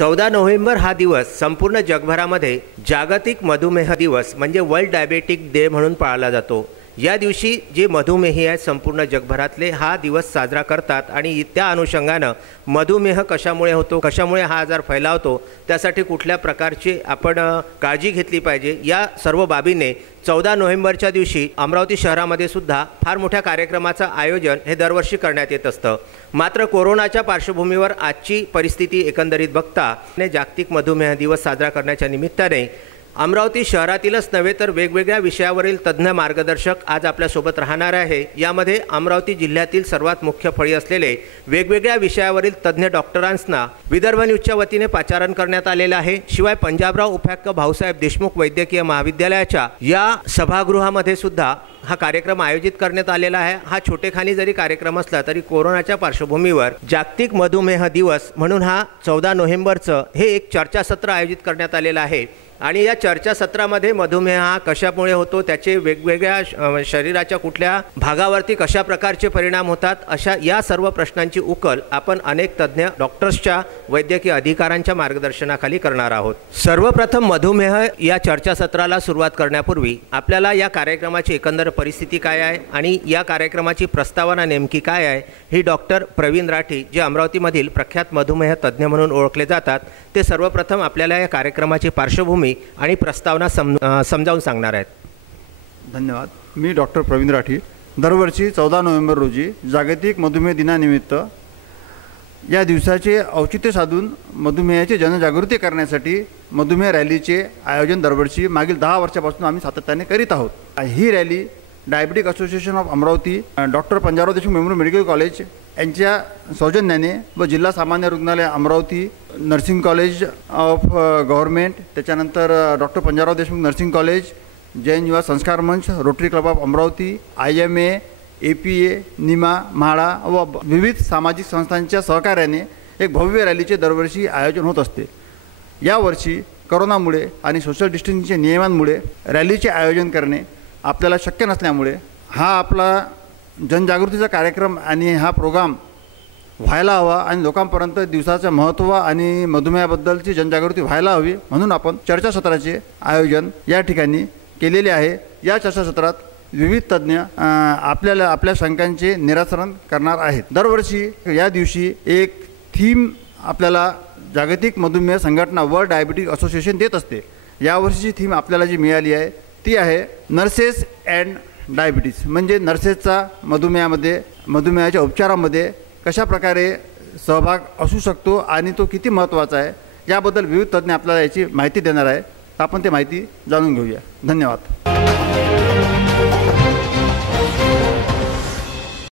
14 November हा दिवस संपूर्ण जगभरामध्ये जागतिक मधुमेह दिवस म्हणजे वर्ल्ड डायबेटिक डे म्हणून पाळला जातो। या दिवशी जे मधुमेही आहेत संपूर्ण जगभरातले हा दिवस साजरा करतात आणि त्या अनुषंगाने मधुमेह कशामुळे होतो, कशामुळे हा आजार फैलावतो, त्यासाठी कुठल्या प्रकारची आपण काळजी घेतली पाहिजे, या सर्व बाबीने 14 नोव्हेंबरच्या दिवशी अमरावती शहरामध्ये सुद्धा फार मोठ्या कार्यक्रमाचं आयोजन हे दरवर्षी करण्यात येत असतं। मात्र कोरोनाच्या पार्श्वभूमीवर आजची परिस्थिती एकंदरीत बघता जागतिक मधुमेह दिवस साजरा करण्याच्या निमित्ताने अमरावती शहरातीलच नव्हे तर वेगवेगळ्या विषयावरील तज्ञ मार्गदर्शक आज आपल्यासोबत राहणार आहे। यामध्ये अमरावती जिल्ह्यातील सर्वात मुख्य फळी असलेले वेगवेगळ्या विषयावरील तज्ञ डॉक्टरांना विदर्भ न्यूजच्या वतीने पाचारण करण्यात आलेले आहे। शिवाय पंजाबराव उपाख्य भाऊसाहेब देशमुख वैद्यकीय महाविद्यालयाच्या या सभागृहामध्ये सुद्धा हा कार्यक्रम आयोजित करण्यात आलेला आहे। हा छोटेखानी जरी कार्यक्रम असला तरी कोरोनाच्या पार्श्वभूमीवर जागतिक मधुमेह दिवस म्हणून हा 14 नोव्हेंबरचं हे एक चर्चासत्र आयोजित करण्यात आलेलं आहे। आणि या चर्चासत्रामध्ये मधुमेह हा कशामुळे होतो, त्याचे वेगवेगळ्या शरीराच्या कुठल्या भागावरती कशा प्रकारचे परिणाम होतात, अशा या सर्व प्रश्नांची उकल आपण अनेक तज्ञ डॉक्टर्सच्या वैद्यकीय अधिकाऱ्यांच्या मार्गदर्शनाखाली करणार आहोत। सर्वप्रथम मधुमेह या चर्चासत्राला सुरुवात करण्यापूर्वी आपल्याला या कार्यक्रमाची एकंदर परिस्थिती काय आहे आणि या कार्यक्रमाची प्रस्तावना नेमकी काय आहे ही डॉक्टर प्रवीण राठी जे अमरावतीमधील प्रख्यात मधुमेह तज्ञ म्हणून ओळखले जातात ते सर्वप्रथम आपल्याला या कार्यक्रमाची पार्श्वभूमी आणि प्रस्तावना समजावून सांगणार आहेत। धन्यवाद। मी डॉक्टर प्रवीण राठी। दरवर्षी 14 नोव्हेंबर रोजी जागतिक मधुमेह दिनानिमित्त या दिवसाचे औचित्य साधून मधुमेहाची जनजागृती करण्यासाठी मधुमेह रॅलीचे आयोजन दरवर्षी मागील 10 वर्षापासून आम्ही सातत्याने करीत आहोत। ही rally diabetic association of Amravati, doctor Panjabrao Deshmukh memorial medical college यांच्या सौजन्याने व जिल्हा सामान्य रुग्णालय Amravati, nursing college of government, त्याच्यानंतर doctor Panjabrao Deshmukh nursing college, Jain Yuva Sanskar Manch, rotary club of Amravati, IMA, APA, Nima, MHADA व विविध सामाजिक संस्थांच्या सहकार्याने एक भव्य रॅलीचे दरवर्षी आयोजन होत असते। यावर्षी कोरोनामुळे आणि सोशल डिस्टन्सिंगच्या नियमांमुळे रॅलीचे आयोजन करणे आपल्याला शक्य नसल्यामुळे हा आपला जनजागृतीचा कार्यक्रम आणि हा प्रोग्राम व्हायला हवा आणि लोकांपर्यंत दिवसाचं महत्त्व आणि मधुमेहाबद्दलची जनजागृती व्हायला हवी म्हणून आपण चर्चासत्राचे आयोजन या ठिकाणी केलेले आहे। या चर्चासत्रात विविध तज्ञ आपल्या शंकांचे निराकरण करणार आहेत। दरवर्षी या दिवशी एक थीम आपल्याला जागतिक मधुमेह संघटना वर्ल्ड डायबिटिक असोसिएशन देत असते। यावर्षीची थीम आपल्याला जी मिळाली आहे ती आहे नर्सेस अँड डायबिटीज, म्हणजे नर्सेसचा मधुमेहाच्या उपचारामध्ये कशा प्रकारे सहभाग असू शकतो आणि तो किती महत्त्वाचा आहे याबद्दल विविध तज्ञ आपल्याला याची माहिती देणार आहे। आपण ते माहिती जाणून घेऊया। धन्यवाद।